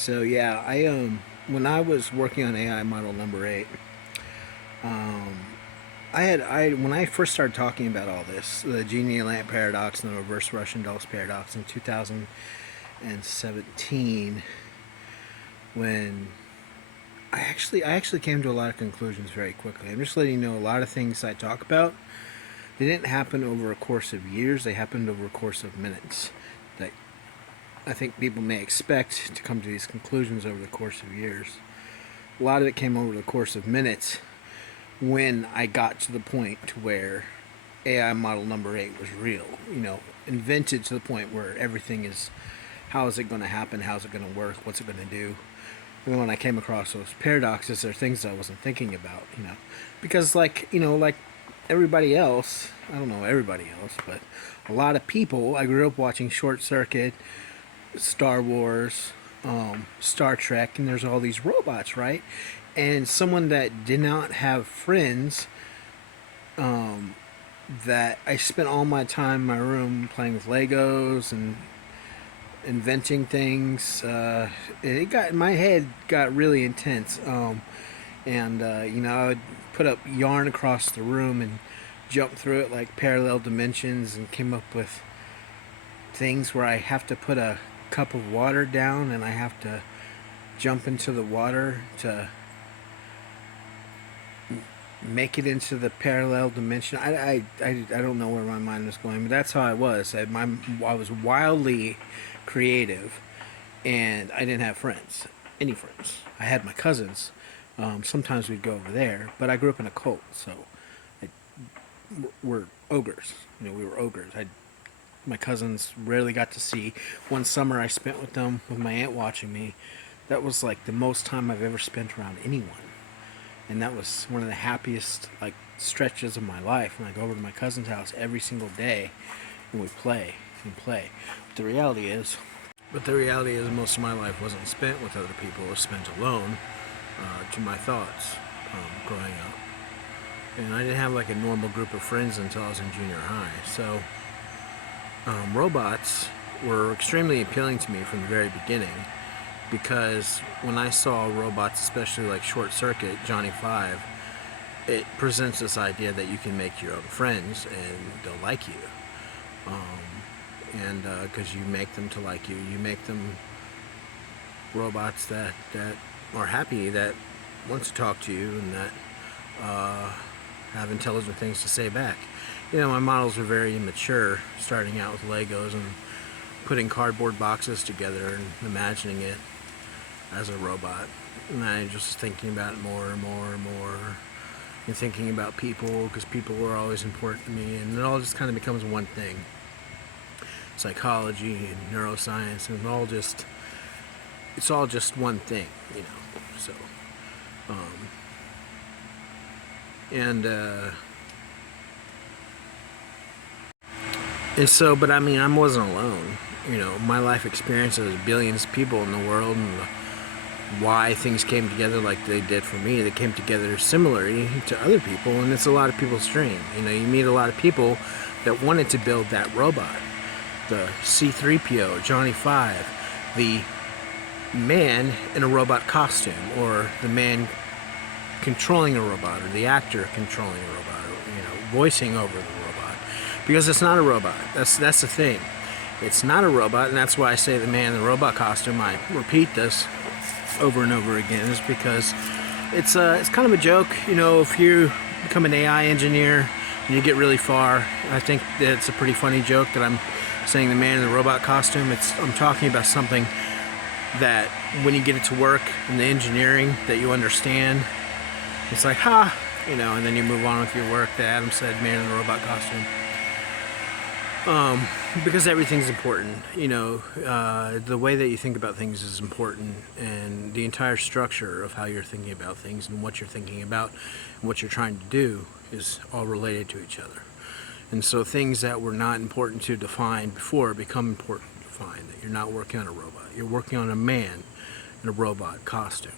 So yeah, I when I was working on AI model number 8, um, I when I first started talking about all this, the genie lamp paradox and the reverse Russian dolls paradox in 2017, when I actually came to a lot of conclusions very quickly. I'm just letting you know a lot of things I talk about. They didn't happen over a course of years. They happened over a course of minutes. That I think people may expect to come to these conclusions over the course of years. A lot of it came over the course of minutes when I got to the point to where AI model number 8 was real. Invented to the point where everything is, how is it going to happen? How's it going to work? What's it going to do? And when I came across those paradoxes, there are things that I wasn't thinking about. Because like everybody else, I don't know everybody else, but a lot of people, I grew up watching Short Circuit, Star Wars, Star Trek, and there's all these robots, right? And someone that did not have friends, that I spent all my time in my room playing with Legos and inventing things. My head got really intense, and I would put up yarn across the room and jump through it like parallel dimensions, and came up with things where I have to put a cup of water down and I have to jump into the water to make it into the parallel dimension. I don't know where my mind was going, but that's how I was. I was wildly creative, and I didn't have friends, any friends. I had my cousins. Sometimes we'd go over there, but I grew up in a cult, so I, we're ogres. We were ogres. My cousins rarely got to see. One summer I spent with them, with my aunt watching me. That was like the most time I've ever spent around anyone, and that was one of the happiest stretches of my life. When I go over to my cousin's house every single day, and we play and play. But the reality is, most of my life wasn't spent with other people. It was spent alone, to my thoughts, growing up. And I didn't have like a normal group of friends until I was in junior high. So robots were extremely appealing to me from the very beginning, because when I saw robots, especially like Short Circuit, Johnny Five, it presents this idea that you can make your own friends and they'll like you. And because you make them to like you, you make them robots that are happy, that want to talk to you, and that have intelligent things to say back. My models were very immature, starting out with Legos and putting cardboard boxes together and imagining it as a robot. And I just thinking about it more and more and more, and thinking about people, because people were always important to me, and it all just kind of becomes one thing. Psychology and neuroscience, and it's all just one thing. So, and so, but I mean, I wasn't alone. My life experiences billions of people in the world, and why things came together like they did for me. They came together similarly to other people, and it's a lot of people's dream. You meet a lot of people that wanted to build that robot, the C-3PO, Johnny Five, the man in a robot costume, or the man controlling a robot, or the actor controlling a robot, or voicing over the robot. Because it's not a robot. That's the thing. It's not a robot, and that's why I say the man in the robot costume. I repeat this over and over again, is because it's kind of a joke. If you become an AI engineer and you get really far, I think that it's a pretty funny joke that I'm saying the man in the robot costume. I'm talking about something that when you get it to work in the engineering that you understand, it's like, and then you move on with your work. That Adam said, man in the robot costume. Because everything's important. The way that you think about things is important, and the entire structure of how you're thinking about things and what you're thinking about and what you're trying to do is all related to each other. And so things that were not important to define before become important to define. That you're not working on a robot. You're working on a man in a robot costume.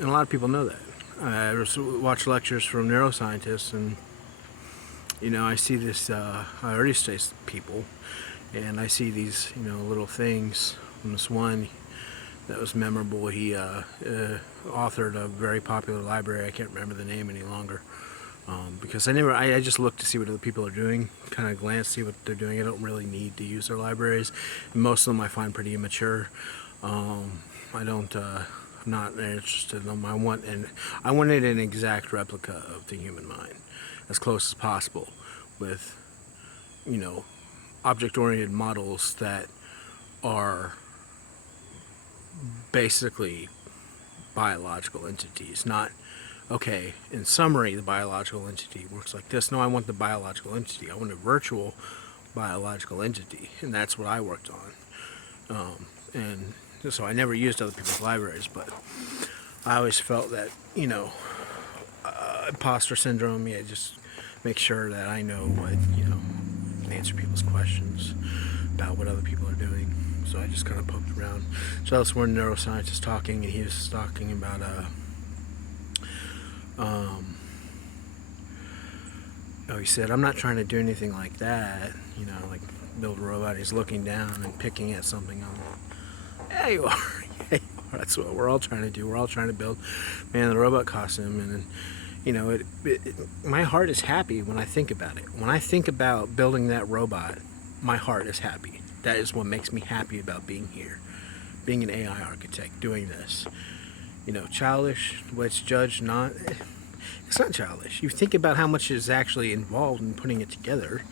And a lot of people know that. I watch lectures from neuroscientists, and I see this, I already study people, and I see these, little things And this one that was memorable, he authored a very popular library. I can't remember the name any longer. Because I just look to see what other people are doing, kind of glance, see what they're doing. I don't really need to use their libraries. And most of them I find pretty immature. I don't, I'm not interested in them. I wanted an exact replica of the human mind, as close as possible, with, you know, object-oriented models that are basically biological entities, not, okay, in summary, the biological entity works like this. No, I want the biological entity. I want a virtual biological entity, and that's what I worked on. And so I never used other people's libraries, but I always felt that, you know, imposter syndrome, yeah, just make sure that I know what, you know, answer people's questions about what other people are doing. So I just kind of poked around. So that's one neuroscientist talking, and he was talking about he said, I'm not trying to do anything like that, you know, like build a robot. He's looking down and picking at something. I'm like, yeah, you are. Yeah, you are. That's what we're all trying to do. We're all trying to build man the robot costume. And you know, my heart is happy when I think about it. When I think about building that robot, my heart is happy. That is what makes me happy about being here, being an AI architect, doing this. You know, childish, let's judge, not. It's not childish. You think about how much is actually involved in putting it together.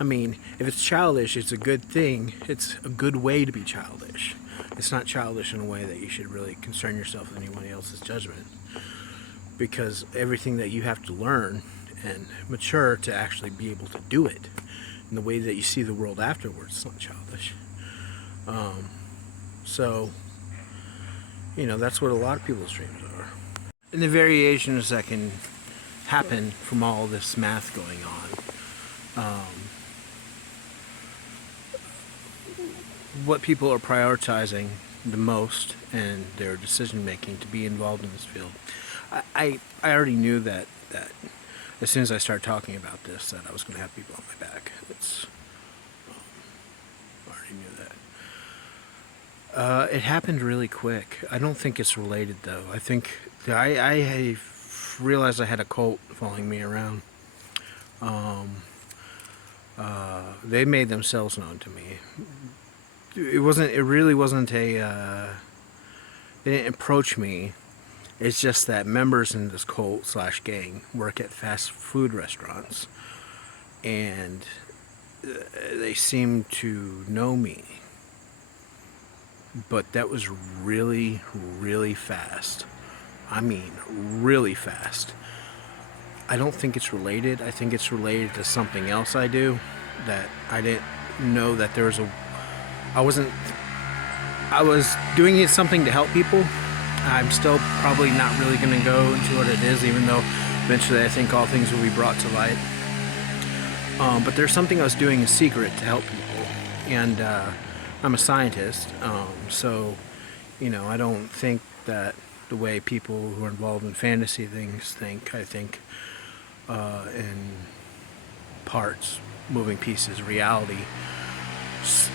I mean, if it's childish, it's a good thing. It's a good way to be childish. It's not childish in a way that you should really concern yourself with anyone else's judgment. Because everything that you have to learn and mature to actually be able to do it, and the way that you see the world afterwards, it's not childish. So, you know, that's what a lot of people's dreams are. And the variations that can happen from all this math going on. What people are prioritizing the most and their decision making to be involved in this field. I already knew that as soon as I started talking about this, that I was going to have people on my back. I already knew that. It happened really quick. I don't think it's related though. I think I realized I had a cult following me around. They made themselves known to me. It really wasn't a, they didn't approach me. It's just that members in this cult / gang work at fast food restaurants, and they seem to know me. But that was really, really fast. I mean, really fast. I don't think it's related. I think it's related to something else I do that I didn't know that there was I was doing it something to help people. I'm still probably not really going to go into what it is, even though eventually I think all things will be brought to light. But there's something I was doing in secret to help people. And I'm a scientist, so, you know, I don't think that the way people who are involved in fantasy things think. I think in parts, moving pieces, reality.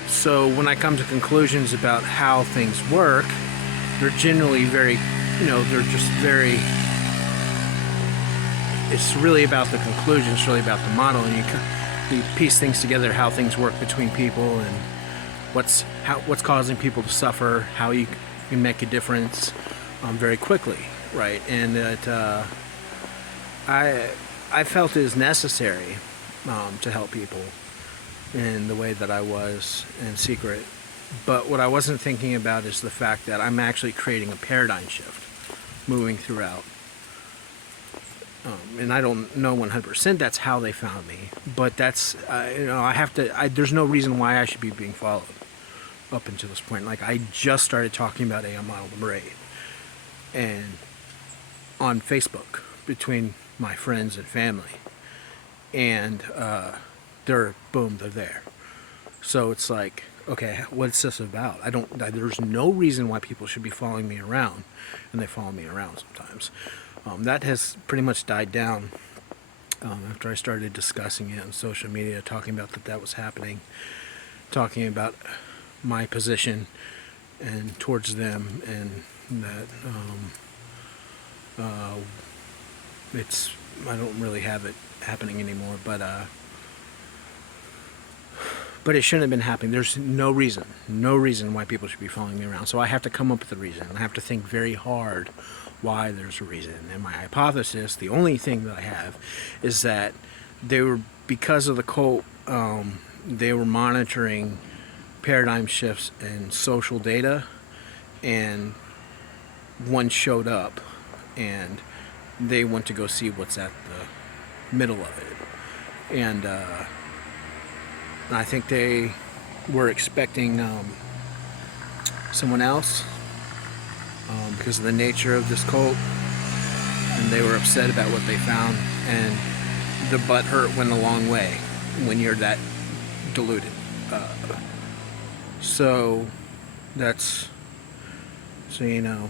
So when I come to conclusions about how things work, they're generally very, you know, they're just very, it's really about the conclusion, it's really about the model, and you piece things together, how things work between people, and what's causing people to suffer, how you can make a difference very quickly, right? And that I felt it was necessary to help people in the way that I was in secret. But what I wasn't thinking about is the fact that I'm actually creating a paradigm shift moving throughout. And I don't know 100% that's how they found me, but that's, you know, there's no reason why I should be being followed up until this point. Like, I just started talking about AI model number 8 and on Facebook between my friends and family, and they're there. So it's like, okay, what's this about? There's no reason why people should be following me around, and they follow me around sometimes. That has pretty much died down after I started discussing it on social media, talking about that was happening, talking about my position and towards them, and that I don't really have it happening anymore, but it shouldn't have been happening. There's no reason why people should be following me around. So I have to come up with a reason. I have to think very hard why there's a reason. And my hypothesis, the only thing that I have, is that they were, because of the cult, they were monitoring paradigm shifts and social data, and one showed up, and they went to go see what's at the middle of it. And I think they were expecting someone else because of the nature of this cult, and they were upset about what they found, and the butt hurt went a long way when you're that deluded. So that's, so you know.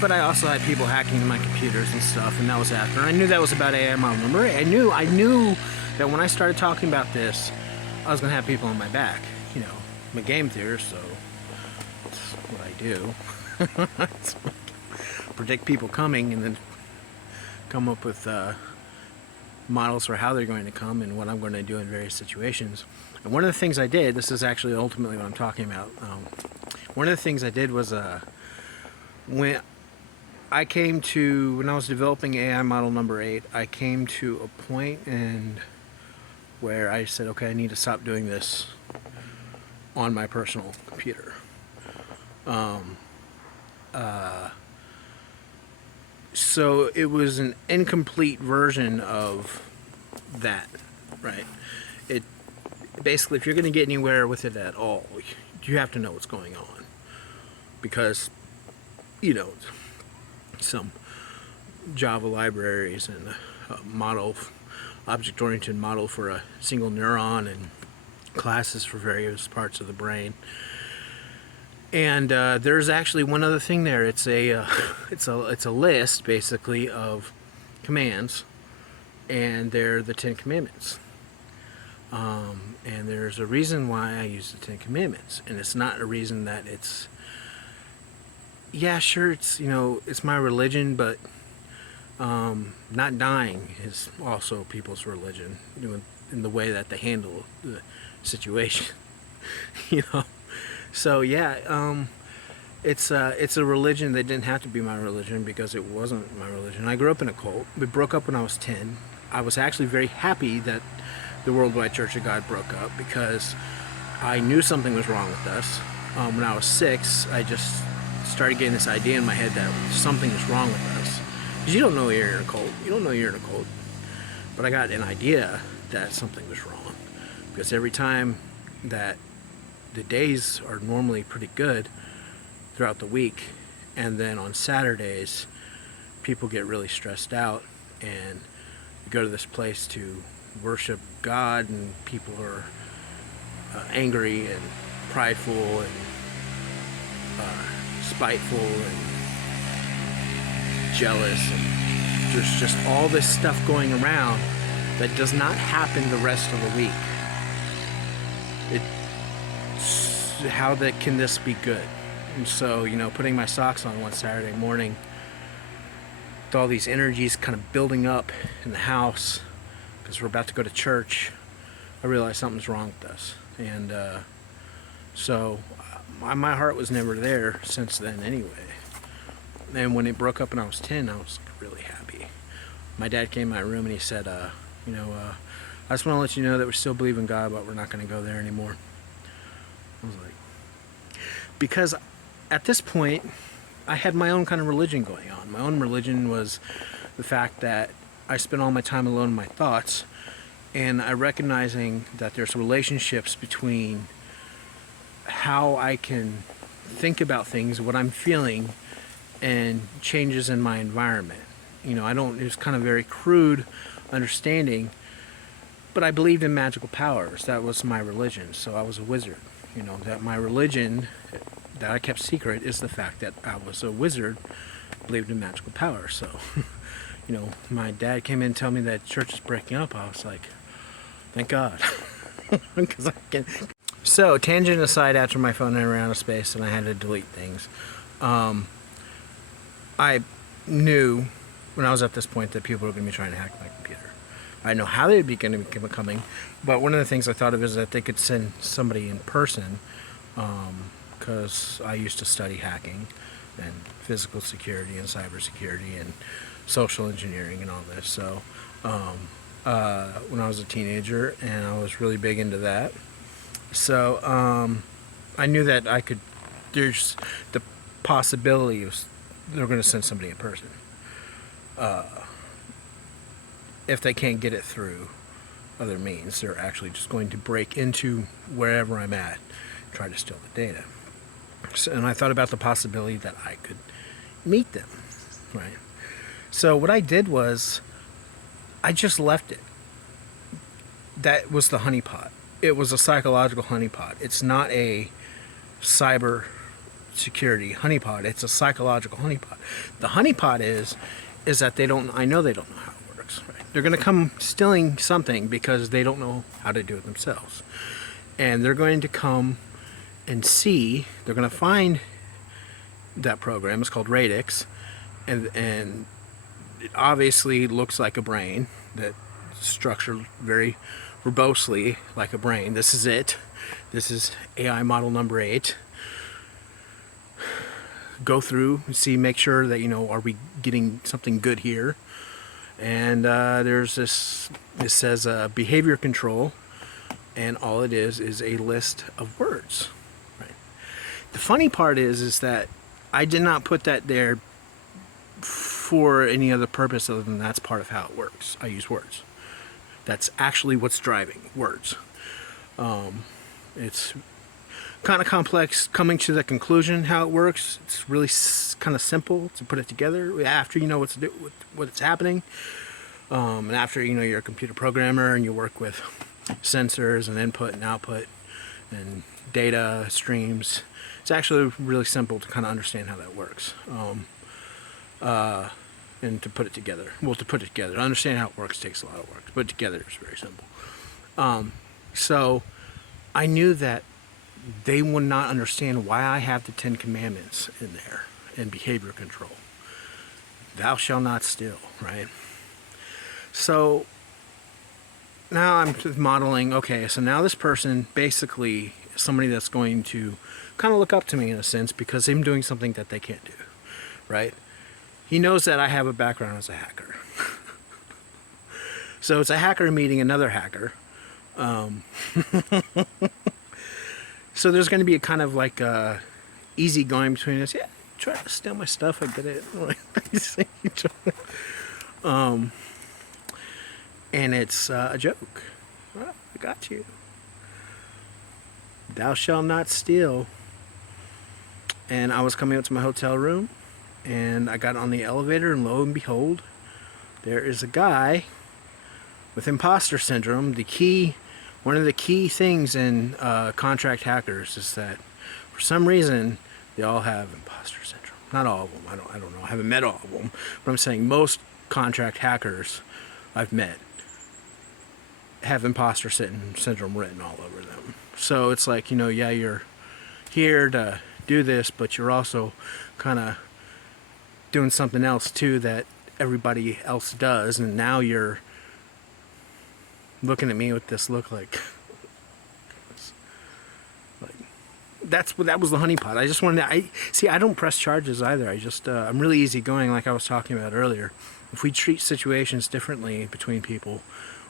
But I also had people hacking into my computers and stuff, and that was after. And I knew that was about AI model number 8. I knew that when I started talking about this, I was going to have people on my back. You know, I'm a game theorist, so that's what I do. Predict people coming and then come up with models for how they're going to come and what I'm going to do in various situations. And one of the things I did, this is actually ultimately what I'm talking about. One of the things I did was when I was developing AI model number 8, I came to a point and where I said, okay, I need to stop doing this on my personal computer. So it was an incomplete version of that, right? It basically, if you're going to get anywhere with it at all, you have to know what's going on, because, you know, some Java libraries and a model, object-oriented model for a single neuron, and classes for various parts of the brain. And there's actually one other thing there. It's a list basically of commands, and they're the 10 Commandments. And there's a reason why I use the 10 Commandments, and it's not a reason that it's, yeah, sure, it's, you know, it's my religion, but not dying is also people's religion, you know, in the way that they handle the situation. You know, so yeah, it's a religion that didn't have to be my religion, because it wasn't my religion. I grew up in a cult. We broke up when I was 10. I was actually very happy that the Worldwide Church of God broke up, because I knew something was wrong with us. When I was 6, I just started getting this idea in my head that something is wrong with us. Because you don't know you're in a cult. You don't know you're in a cult. But I got an idea that something was wrong. Because every time that the days are normally pretty good throughout the week, and then on Saturdays, people get really stressed out, and you go to this place to worship God, and people are angry and prideful and spiteful and jealous, and there's just all this stuff going around that does not happen the rest of the week. How can this be good? And so, you know, putting my socks on one Saturday morning with all these energies kind of building up in the house because we're about to go to church, I realized something's wrong with us. And so my heart was never there since then anyway. And when it broke up when I was 10, I was really happy. My dad came in my room and he said, I just want to let you know that we still believe in God, but we're not going to go there anymore. I was like, because at this point, I had my own kind of religion going on. My own religion was the fact that I spent all my time alone in my thoughts, and I recognizing that there's relationships between how I can think about things, what I'm feeling, and changes in my environment. You know, it was kind of very crude understanding, but I believed in magical powers. That was my religion, so I was a wizard. You know, that my religion that I kept secret is the fact that I was a wizard, believed in magical powers. So, you know, my dad came in and told me that church is breaking up. I was like, thank God. 'Cause So, tangent aside, after my phone ran out of space and I had to delete things, I knew when I was at this point that people were going to be trying to hack my computer. I know how they'd be going to be coming, but one of the things I thought of is that they could send somebody in person, because I used to study hacking and physical security and cybersecurity and social engineering and all this. So when I was a teenager, and I was really big into that. So I knew that I could, there's the possibility of they're going to send somebody in person. If they can't get it through other means, they're actually just going to break into wherever I'm at, try to steal the data. So, and I thought about the possibility that I could meet them, right? So what I did was I just left it. That was the honeypot. It was a psychological honeypot. It's not a cyber security honeypot. It's a psychological honeypot. The honeypot is that they don't. I know they don't know how it works. Right? They're going to come stealing something because they don't know how to do it themselves, and they're going to come and see. They're going to find that program. It's called Radix, and it obviously looks like a brain. That structured very verbosely like a brain. This is it. This is AI model number 8. Go through, see, make sure that, are we getting something good here? And there's this, it says behavior control, and all it is a list of words. Right. The funny part is that I did not put that there for any other purpose other than that's part of how it works. I use words. That's actually what's driving words. It's kind of complex coming to the conclusion how it works. It's really kind of simple to put it together after you know what's happening, and after you're a computer programmer and you work with sensors and input and output and data streams. It's actually really simple to kind of understand how that works. And to put it together. To understand how it works takes a lot of work. To put it together is very simple. So I knew that they would not understand why I have the 10 commandments in there in behavior control. Thou shalt not steal, right? So now I'm just modeling, okay, so now this person basically is somebody that's going to kind of look up to me in a sense because I'm doing something that they can't do, right? He knows that I have a background as a hacker. So it's a hacker meeting another hacker. So there's going to be a kind of like easy going between us. Yeah, try to steal my stuff. I get it. And it's a joke. Well, I got you. Thou shalt not steal. And I was coming up to my hotel room. And I got on the elevator, and lo and behold, there is a guy with imposter syndrome. One of the key things in contract hackers is that for some reason they all have imposter syndrome. Not all of them. I don't know. I haven't met all of them, but I'm saying most contract hackers I've met have imposter syndrome written all over them. So it's like, yeah, you're here to do this, but you're also kind of doing something else too that everybody else does, and now you're looking at me with this look like that was the honeypot. I just wanted to, I don't press charges either. I just I'm really easygoing, like I was talking about earlier. If we treat situations differently between people,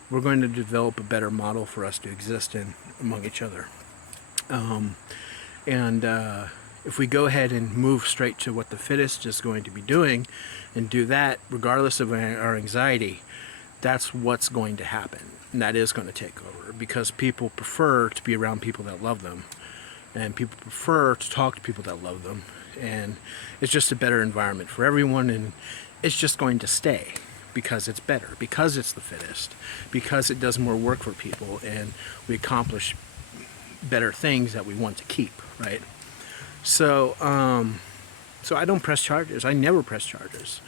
we're going to develop a better model for us to exist in among each other. If we go ahead and move straight to what the fittest is going to be doing and do that regardless of our anxiety, that's what's going to happen. And that is going to take over because people prefer to be around people that love them, and people prefer to talk to people that love them, and it's just a better environment for everyone, and it's just going to stay because it's better, because it's the fittest, because it does more work for people, and we accomplish better things that we want to keep, right? So I don't press charges. I never press charges,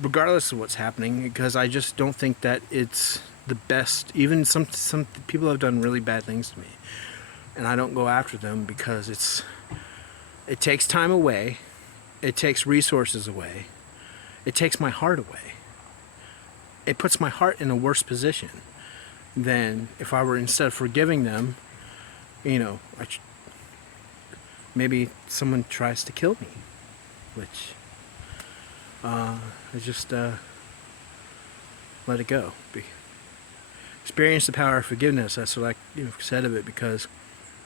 regardless of what's happening, because I just don't think that it's the best. Even some people have done really bad things to me, and I don't go after them because it takes time away, it takes resources away, it takes my heart away. It puts my heart in a worse position than if I were, instead of forgiving them, you know, maybe someone tries to kill me, which I just let it go. Experience the power of forgiveness. That's what I said of it, because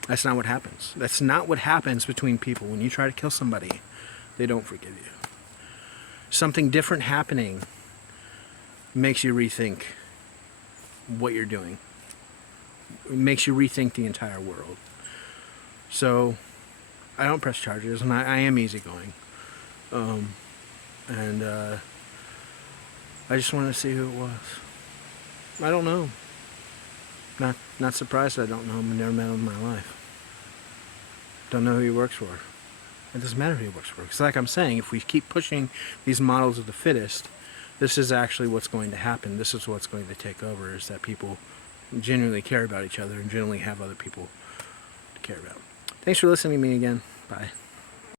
that's not what happens. That's not what happens between people. When you try to kill somebody, they don't forgive you. Something different happening makes you rethink what you're doing. It makes you rethink the entire world. So I don't press charges, and I am easygoing. And I just wanted to see who it was. I don't know. Not surprised I don't know him. Never met him in my life. Don't know who he works for. It doesn't matter who he works for. Because like I'm saying, if we keep pushing these models of the fittest, this is actually what's going to happen. This is what's going to take over, is that people genuinely care about each other and genuinely have other people to care about. Thanks for listening to me again. Bye.